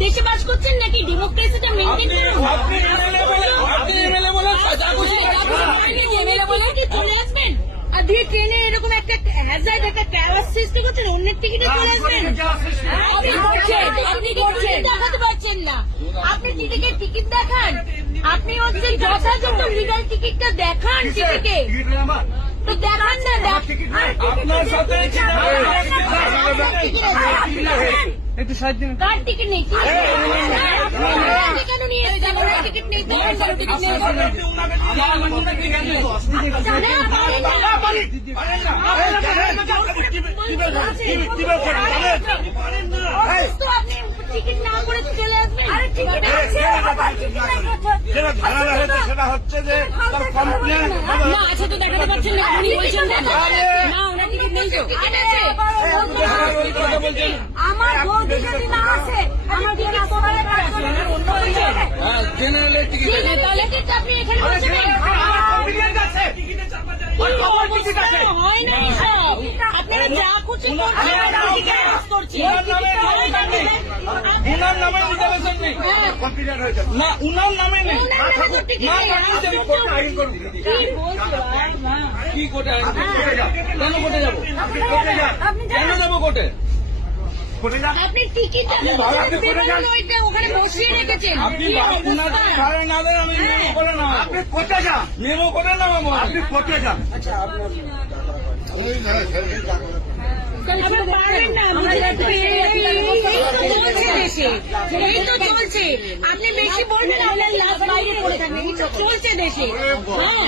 দেশে বাস করছেন নাকি ডেমোক্রেসিটা মেনটেন করুন? আপনি এমএলএ বলে যা খুশি এমএলএ বলে কি চলে আসবেন? আর দিয়ে ট্রেনে এরকম একটা হ্যাজার্ড একটা ক্যারাস সৃষ্টি করছেন অন্যের টিকিটে চলে আসবেন? আপনি করছেন দেখাতে পারছেন না। আপনি টিকিটের টিকিট দেখান। আপনি হচ্ছে যথাযথ লিগাল টিকিটটা দেখান টিকিটে তো দেখান না আপনার সাথে একটু সাহায্য দিন। কার টিকিট নেই? কি? কেন নিয়ে টিকিট নেই তো টিকিট মনে না, পারেন না। অসুস্থ আপনি টিকিট না করে চলে আসবেন। আরে টিকিট আছে সেটা হচ্ছে। যে তার কমপ্লেন না। তো দেখাতে পারছেন না উনি বলছেন না। না ওনার টিকিট নেই তো টিকিট আছে কথা বলছেন আমার বৌদি যদি না আসে আমার বিয়ে না কাজ করে অন্য কিছু হ্যাঁ জেনারেলের টিকিট ঠিক আছে। তাহলে কিন্তু আপনি এখানে? হয় না আপনারা যা করছেন। উনার নামে রিজার্ভেশন নেই। হ্যাঁ, না উনার নামে নেই। ওনার নামে টিকিট না। কারণ আমি আইন করব। কি কোর্টে কেন কোর্টে যাব? কেন যাব কোর্টে? টিকিট ওখানে বসিয়ে রেখেছেন। ভাড়া না দেন আমি মেমো করে যান। মেমো? করে যান। আপনি বেশি বলবেন আপনার লাভ থাকবে এই চলছে দেশে হ্যাঁ